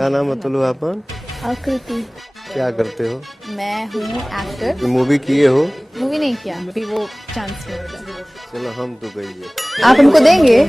क्या नाम है तुलु आपन? आकृति। क्या करते हो? मैं हूँ एक्टर। मूवी किए हो? मूवी नहीं किया अभी, वो चांस नहीं मिला। चलो हम तो कहिए। आप हमको देंगे?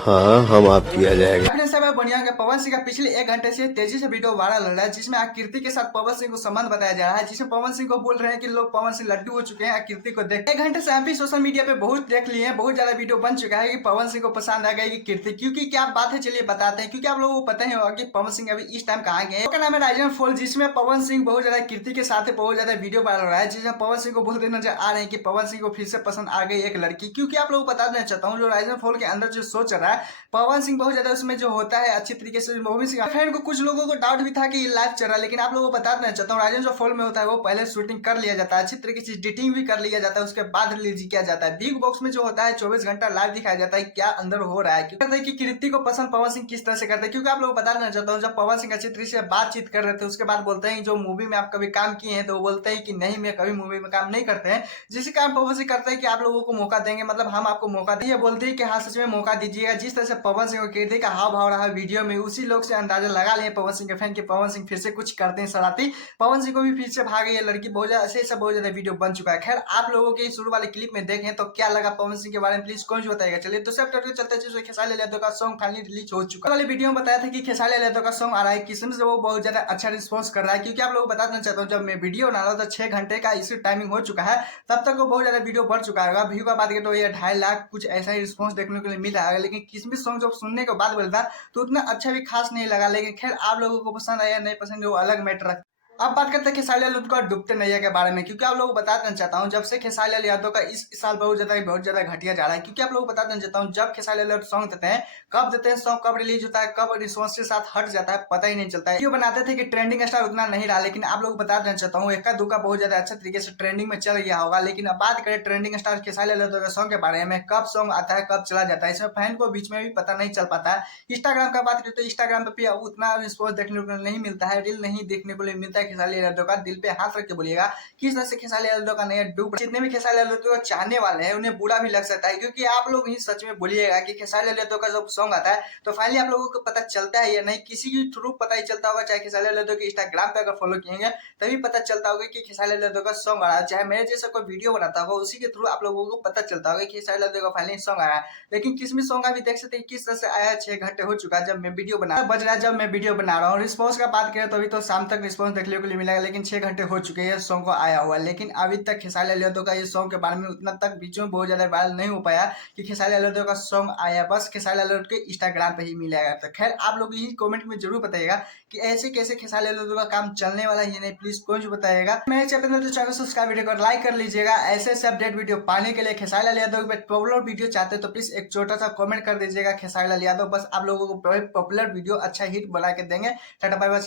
हाँ हम आप किया जाएगा। अपने समय बढ़िया के पवन सिंह का पिछले 1 घंटे से तेजी से वीडियो वायरल हो रहा है, जिसमें आकृति के साथ पवन सिंह को संबंध बताया जा रहा है, जिसमें पवन सिंह को बोल रहे हैं कि लोग पवन सिंह लड्डू हो चुके हैं आकृति को देख। 1 घंटे से आप भी सोशल मीडिया पे बहुत देख लिए हैं, बहुत ज्यादा वीडियो बन चुका है कि पवन सिंह को पसंद आ गई कीर्ति। क्योंकि क्या बात है चलिए बताते हैं, क्योंकि आप लोगों को पता ही होगा कि पवन सिंह अभी इस टाइम कहाँ गए। नाम है राइजन फॉल, जिसमें पवन सिंह बहुत ज्यादा कीर्ति के साथ बहुत ज्यादा वीडियो वायरल हो रहा है, जिसमें पवन सिंह को बोलते नजर आ रहे हैं कि पवन सिंह को फिर से पसंद आ गई एक लड़की। क्योंकि आप लोगों को बता देना चाहता हूँ, जो राइजन फॉल के अंदर जो सोच रहा है पवन सिंह बहुत ज्यादा उसमें जो होता है अच्छी तरीके से मूवी सिंह फ्रेंड को कुछ लोगों को डाउट भी था कि लाइव चल रहा है, लेकिन आप लोगों को बता देना चाहता हूँ राजन जो फॉल में होता है वो पहले शूटिंग कर लिया जाता है, अच्छी तरीके से एडिटिंग भी कर लिया जाता है, उसके बाद रिलीज किया जाता है। बिग बॉक्स में जो होता है 24 घंटा लाइव दिखाया जाता है क्या अंदर हो रहा है। क्योंकि कीर्ति को पसंद पवन सिंह किस तरह से करते हैं, क्योंकि आप लोग बता देना चाहता हूँ जब पवन सिंह अच्छी तरीके से बातचीत कर रहे थे उसके बाद बोलते हैं जो मूवी में आप कभी काम किए हैं, तो वो बोलते हैं कि नहीं मैं कभी मूवी में काम नहीं करते हैं, जिसके कारण पवन सिंह करते हैं कि आप लोगों को मौका देंगे, मतलब हम आपको मौका दिए, बोलते हैं कि हाँ सच में मौका दीजिएगा। जिस तरह से पवन सिंह को कीर्ति का हाव भाव रहा वीडियो में, उसी लोग से अंदाजा लगा लिए पवन सिंह के फैन कि पवन सिंह फिर से कुछ करते हैं शरारती, पवन सिंह को भी फिर से भागे ये लड़की, बहुत ज्यादा ऐसे बहुत ज्यादा वीडियो बन चुका है। खैर आप लोगों के शुरू वाले क्लिप में देखें तो क्या लगा पवन सिंह के बारे में प्लीज कौन बताएगा। चलिए तो सब चलते हैं, खेसारी लाल यादव का सॉन्ग फाइनली रिलीज हो चुका है। वाले वीडियो में बताया था कि खेसारी लाल यादव का सॉन्ग आ रहा है, किस्म से वो बहुत ज्यादा अच्छा रिस्पॉन्स कर रहा है। क्योंकि आप लोगों को बताना चाहता हूँ जब मैं वीडियो बना रहा था 6 घंटे का इसी टाइमिंग हो चुका है, तब तक वो बहुत ज्यादा वीडियो बढ़ चुका है। व्यू का बात करें तो ये 2.5 लाख कुछ ऐसा ही रिस्पॉन्स देखने को मिला है, लेकिन किस्मत सॉन्ग जब सुनने के बाद बोलता तो उतना अच्छा भी खास नहीं लगा। लेकिन खैर आप लोगों को पसंद आया नहीं पसंद वो अलग मैटर रखता है। अब बात करते हैं खेसारी लाल यादव का डूबते नैया के बारे में, क्योंकि आप लोगों को बता देना चाहता हूँ जब से खेसारी लाल यादव का इस साल बहुत ज्यादा घटिया जा रहा है। क्योंकि आप लोगों को बता देना चाहता हूँ जब खेसारी लाल यादव सॉन्ग देते हैं, कब देते हैं सॉन्ग, कब रिलीज होता है, कब रिस्पॉन्स के साथ हट जाता है पता ही नहीं चलता है। वीडियो बनाते थे कि ट्रेंडिंग स्टार उतना नहीं रहा, लेकिन आप लोग को बता देना चाहता हूँ एक्का दुक्का बहुत ज्यादा अच्छा तरीके से ट्रेंडिंग में चल गया होगा। लेकिन अब बात करें ट्रेंडिंग स्टार खेसारी लाल यादव के सॉन्ग के बारे में, कब सॉन्ग आता है कब चला जाता है, इसमें फैन को बीच में भी पता नहीं चल पाता है। इंस्टाग्राम का बात करें तो इंस्टाग्राम पे उतना रिस्पॉन्स देखने को नहीं मिलता है, रील नहीं देखने को मिलता है। खेसारी लाल यादव का दिल पे हाथ रख के बोलिएगा किस तरह से खेसारी लाल यादव का नया डूब, जितने भी खेसारी लाल यादव को चाहने वाले हैं उन्हें बुरा भी लग सकता है। क्योंकि आप लोग ही सच में बोलिएगा कि खेसारी लाल यादव का जब सॉन्ग आता है तो फाइनली आप लोगों को पता चलता है या नहीं, किसी के थ्रू पता ही चलता होगा, चाहे खेसारी लाल यादव के इंस्टाग्राम पे अगर फॉलो किएंगे तभी पता चलता होगा कि खेसारी लाल यादव का सॉन्ग आ रहा है, चाहे मेरे जैसा कोई वीडियो बनाता होगा उसी के थ्रू आप लोगों को पता चलता होगा कि खेसारी लाल यादव का फाइनली सॉन्ग आया है। लेकिन किसमें सॉन्ग अभी देख सकते हैं किस तरह से आया, 6 घंटे हो चुका है जब मैं वीडियो बना बज रहा है जब मैं वीडियो बना रहा हूँ। रिस्पॉन्स का बात करें तो अभी तो शाम तक रिस्पॉन्स देखने को मिलेगा, लेकिन 6 घंटे हो चुके हैं सॉन्ग को आया हुआ, लेकिन अभी तक खेसारी लाल यादव का ये सॉन्ग के बारे में उतना तक बीच में बहुत ज्यादा वायरल नहीं हो पाया कि खेसारी लाल यादव का सॉन्ग आया, बस खेसारी लाल यादव के इंस्टाग्राम पे ही मिलेगा। तो खैर आप लोग ही कमेंट में जरूर बताइएगा कि ऐसे कैसे खेसारी लाल यादव का काम चलने वाला है, ये नहीं प्लीज कुछ बताइएगा। मेरे चैनल तो चैनल सब्सक्राइब वीडियो को लाइक कर लीजिएगा। ऐसे अपडेट वीडियो पाने के लिए खेसारी लाल यादव पे पॉपुलर वीडियो चाहते हैं तो प्लीज एक छोटा सा कमेंट कर दीजिएगा खेसारी लाल यादव, बस आप लोगों को पॉपुलर वीडियो अच्छा हिट बना के देंगे। Tata bye bye.